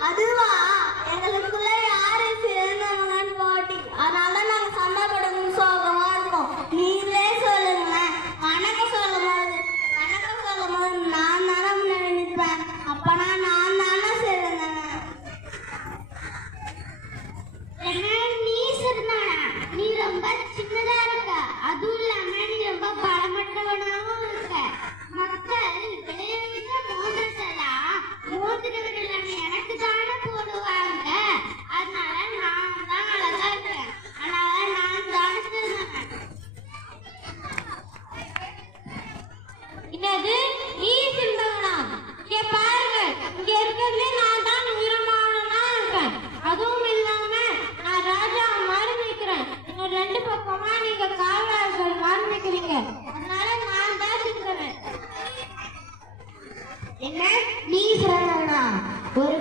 அதுவா எங்களுக்கு நீ சிறந்தவனா ஒரு